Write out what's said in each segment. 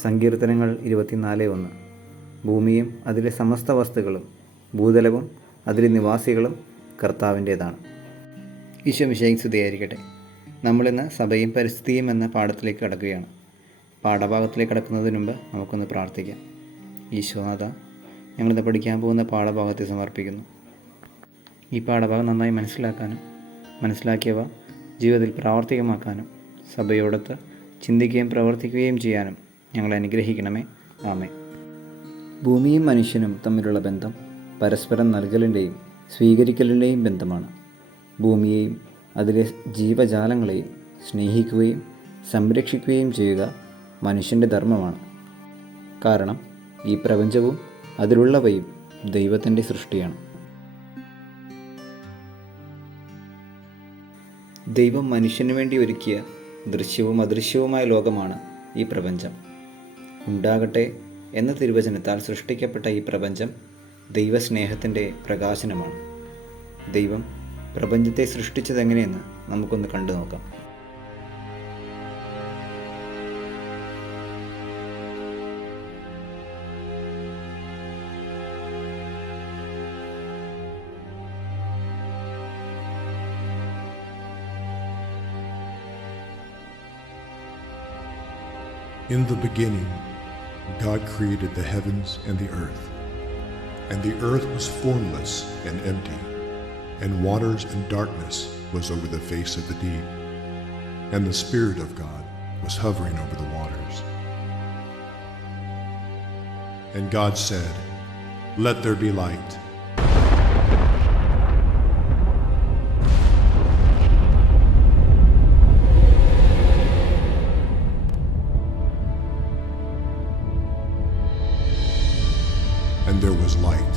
സങ്കീർത്തനങ്ങൾ 24:1. ഭൂമിയും അതിലെ സമസ്ത വസ്തുക്കളും ഭൂതലവും അതിലെ നിവാസികളും കർത്താവിൻ്റേതാണ്. ഈശോ മിശിഹായ്ക്ക് സ്തുതിയായിരിക്കട്ടെ. നമ്മളിന്ന് സഭയും പരിസ്ഥിതിയും എന്ന പാഠത്തിലേക്ക് കടക്കുകയാണ്. പാഠഭാഗത്തിലേക്ക് കടക്കുന്നതിന് മുമ്പ് നമുക്കൊന്ന് പ്രാർത്ഥിക്കാം. ഈശോനാഥ, ഞങ്ങളിന്ന് പഠിക്കാൻ പോകുന്ന പാഠഭാഗത്തെ സമർപ്പിക്കുന്നു. ഈ പാഠഭാഗം നന്നായി മനസ്സിലാക്കാനും മനസ്സിലാക്കിയവ ജീവിതത്തിൽ പ്രാവർത്തികമാക്കാനും സഭയോടൊത്ത് ചിന്തിക്കുകയും പ്രവർത്തിക്കുകയും ചെയ്യാനും ഞങ്ങളെ അനുഗ്രഹിക്കണമേ. ആമേൻ. ഭൂമിയും മനുഷ്യനും തമ്മിലുള്ള ബന്ധം പരസ്പരം നൽകലിൻ്റെയും സ്വീകരിക്കലിൻ്റെയും ബന്ധമാണ്. ഭൂമിയെയും അതിലെ ജീവജാലങ്ങളെയും സ്നേഹിക്കുകയും സംരക്ഷിക്കുകയും ചെയ്യുക മനുഷ്യൻ്റെ ധർമ്മമാണ്. കാരണം ഈ പ്രപഞ്ചവും അതിലുള്ളവയും ദൈവത്തിൻ്റെ സൃഷ്ടിയാണ്. ദൈവം മനുഷ്യന് വേണ്ടി ഒരുക്കിയ ദൃശ്യവും അദൃശ്യവുമായ ലോകമാണ് ഈ പ്രപഞ്ചം. ഉണ്ടാകട്ടെ എന്ന തിരുവചനത്താൽ സൃഷ്ടിക്കപ്പെട്ട ഈ പ്രപഞ്ചം ദൈവസ്നേഹത്തിൻ്റെ പ്രകാശനമാണ്. ദൈവം പ്രപഞ്ചത്തെ സൃഷ്ടിച്ചതെങ്ങനെയെന്ന് നമുക്കൊന്ന് കണ്ടു നോക്കാം. In the beginning, God created the heavens and the earth. And the earth was formless and empty, and waters and darkness was over the face of the deep. And the Spirit of God was hovering over the waters. And God said, "Let there be light." And there was light.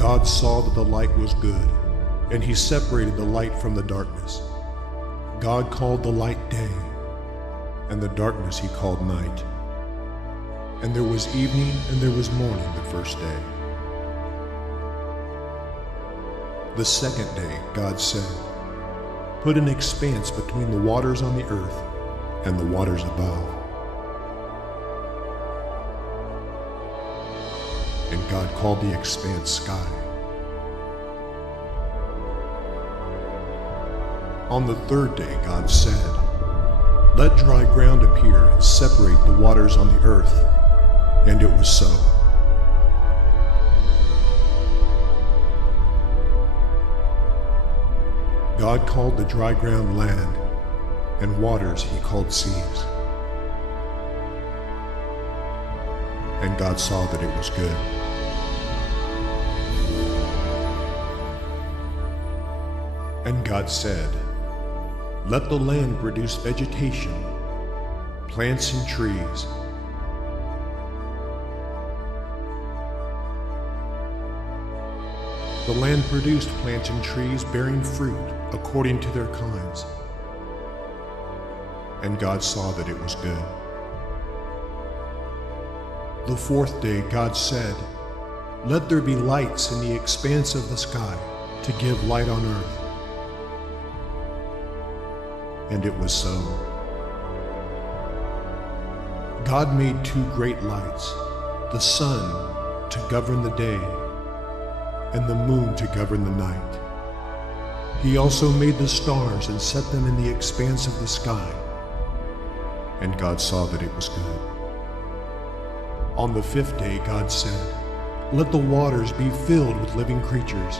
God saw that the light was good, and he separated the light from the darkness. God called the light day, and the darkness he called night. And there was evening and there was morning the first day. The second day God said, "Put an expanse between the waters on the earth and the waters above." And God called the expanse sky. On the third day God said, "Let dry ground appear and separate the waters on the earth." And it was so. God called the dry ground land, and waters he called seas. And God saw that it was good. And God said, "Let the land produce vegetation, plants and trees." The land produced plants and trees bearing fruit according to their kinds. And God saw that it was good. The fourth day God said, "Let there be lights in the expanse of the sky to give light on earth." And it was so. God made two great lights, the sun to govern the day, and the moon to govern the night. He also made the stars and set them in the expanse of the sky. And God saw that it was good. On the fifth day God said, "Let the waters be filled with living creatures,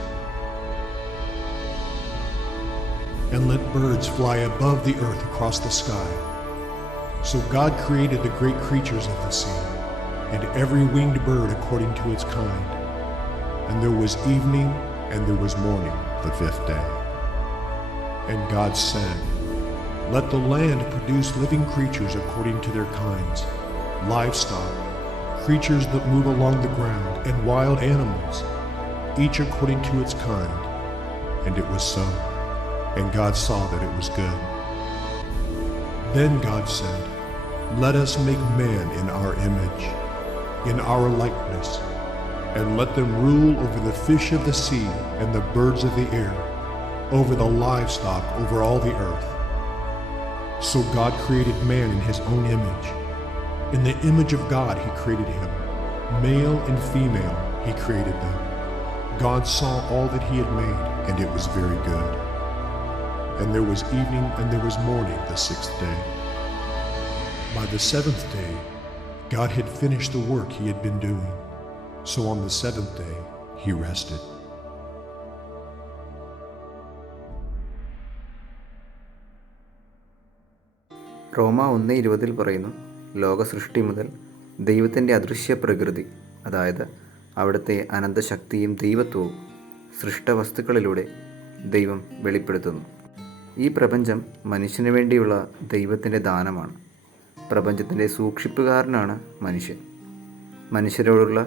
and let birds fly above the earth across the sky." So God created the great creatures of the sea, and every winged bird according to its kind. And there was evening and there was morning the fifth day. And God said, "Let the land produce living creatures according to their kinds, livestock, creatures that move along the ground, and wild animals, each according to its kind." And it was so. And God saw that it was good. Then God said, "Let us make man in our image, in our likeness, and let them rule over the fish of the sea and the birds of the air, over the livestock, over all the earth, So God created man in his own image. In the image of God he created him. Male and female he created them. God saw all that he had made, and it was very good. And there was evening and there was morning the sixth day. By the seventh day, God had finished the work he had been doing. So on the seventh day, he rested. റോമ 1:20 പറയുന്നു, ലോക സൃഷ്ടി മുതൽ ദൈവത്തിൻ്റെ അദൃശ്യ പ്രകൃതി, അതായത് അവിടുത്തെ അനന്തശക്തിയും ദൈവത്വവും സൃഷ്ടവസ്തുക്കളിലൂടെ ദൈവം വെളിപ്പെടുത്തുന്നു. ഈ പ്രപഞ്ചം മനുഷ്യന് വേണ്ടിയുള്ള ദൈവത്തിൻ്റെ ദാനമാണ്. പ്രപഞ്ചത്തിൻ്റെ സൂക്ഷിപ്പുകാരനാണ് മനുഷ്യൻ. മനുഷ്യരോടുള്ള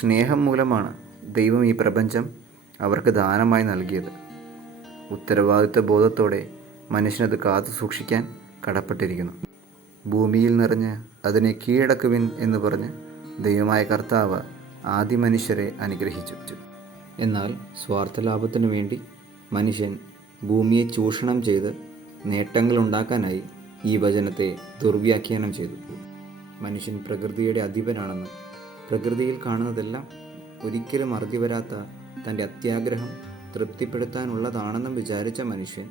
സ്നേഹം മൂലമാണ് ദൈവം ഈ പ്രപഞ്ചം അവർക്ക് ദാനമായി നൽകിയത്. ഉത്തരവാദിത്വ ബോധത്തോടെ മനുഷ്യനത് കാത്തു സൂക്ഷിക്കാൻ കടപ്പെട്ടിരിക്കുന്നു. ഭൂമിയിൽ നിറഞ്ഞ് അതിനെ കീഴടക്കുവിൻ എന്ന് പറഞ്ഞ് ദൈവമായ കർത്താവ് ആദ്യ മനുഷ്യരെ അനുഗ്രഹിച്ചു. എന്നാൽ സ്വാർത്ഥലാഭത്തിനു വേണ്ടി മനുഷ്യൻ ഭൂമിയെ ചൂഷണം ചെയ്ത് നേട്ടങ്ങളുണ്ടാക്കാനായി ഈ വചനത്തെ ദുർവ്യാഖ്യാനം ചെയ്തു. മനുഷ്യൻ പ്രകൃതിയുടെ അധിപനാണെന്ന്, പ്രകൃതിയിൽ കാണുന്നതെല്ലാം ഒരിക്കലും അറുതി വരാത്ത തൻ്റെ അത്യാഗ്രഹം തൃപ്തിപ്പെടുത്താനുള്ളതാണെന്നും വിചാരിച്ച മനുഷ്യൻ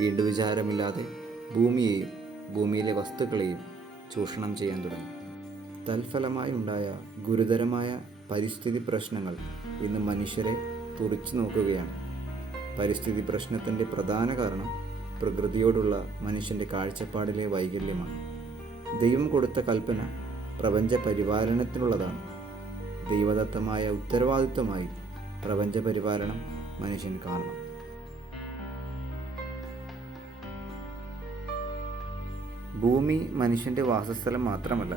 വീണ്ടും വിചാരമില്ലാതെ ഭൂമിയെയും ഭൂമിയിലെ വസ്തുക്കളെയും ചൂഷണം ചെയ്യാൻ തുടങ്ങി. തൽഫലമായി ഉണ്ടായ ഗുരുതരമായ പരിസ്ഥിതി പ്രശ്നങ്ങൾ ഇന്ന് മനുഷ്യരെ തുറിച്ചു നോക്കുകയാണ്. പരിസ്ഥിതി പ്രശ്നത്തിൻ്റെ പ്രധാന കാരണം പ്രകൃതിയോടുള്ള മനുഷ്യൻ്റെ കാഴ്ചപ്പാടിലെ വൈകല്യമാണ്. ദൈവം കൊടുത്ത കൽപ്പന പ്രപഞ്ച പരിപാലനത്തിനുള്ളതാണ്. ദൈവദത്തമായ ഉത്തരവാദിത്വമായി പ്രപഞ്ച പരിപാലനം മനുഷ്യൻ കാണണം. ഭൂമി മനുഷ്യൻ്റെ വാസസ്ഥലം മാത്രമല്ല,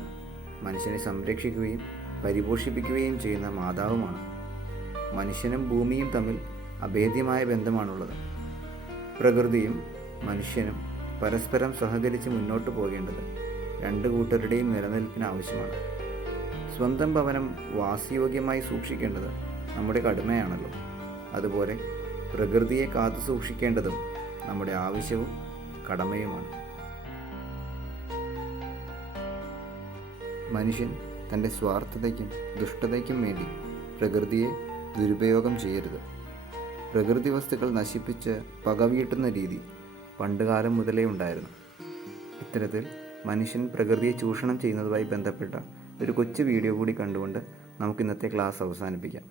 മനുഷ്യനെ സംരക്ഷിക്കുകയും പരിപോഷിപ്പിക്കുകയും ചെയ്യുന്ന മാതാവുമാണ്. മനുഷ്യനും ഭൂമിയും തമ്മിൽ അഭേദ്യമായ ബന്ധമാണുള്ളത്. പ്രകൃതിയും മനുഷ്യനും പരസ്പരം സഹകരിച്ച് മുന്നോട്ട് പോകേണ്ടത് രണ്ടു കൂട്ടരുടെയും നിലനിൽപ്പിന് ആവശ്യമാണ്. സ്വന്തം ഭവനം വാസയോഗ്യമായി സൂക്ഷിക്കേണ്ടത് നമ്മുടെ കടമയാണല്ലോ. അതുപോലെ പ്രകൃതിയെ കാത്തു സൂക്ഷിക്കേണ്ടതും നമ്മുടെ ആവശ്യവും കടമയുമാണ്. മനുഷ്യൻ തൻ്റെ സ്വാർത്ഥതയ്ക്കും ദുഷ്ടതയ്ക്കും വേണ്ടി പ്രകൃതിയെ ദുരുപയോഗം ചെയ്യരുത്. പ്രകൃതി വസ്തുക്കൾ നശിപ്പിച്ച് പകവീട്ടുന്ന രീതി പണ്ടുകാലം മുതലേ ഉണ്ടായിരുന്നു. ഇത്തരത്തിൽ മനുഷ്യൻ പ്രകൃതിയെ ചൂഷണം ചെയ്യുന്നതുമായി ബന്ധപ്പെട്ട ഒരു കൊച്ചു വീഡിയോ കൂടി കണ്ടുകൊണ്ട് നമുക്ക് ഇന്നത്തെ ക്ലാസ് അവസാനിപ്പിക്കാം.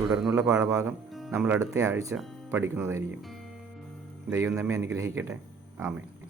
തുടർന്നുള്ള പാഠഭാഗം നമ്മൾ അടുത്ത ആഴ്ച പഠിക്കുന്നതായിരിക്കും. ദൈവം നമ്മെ അനുഗ്രഹിക്കട്ടെ. ആമേൻ.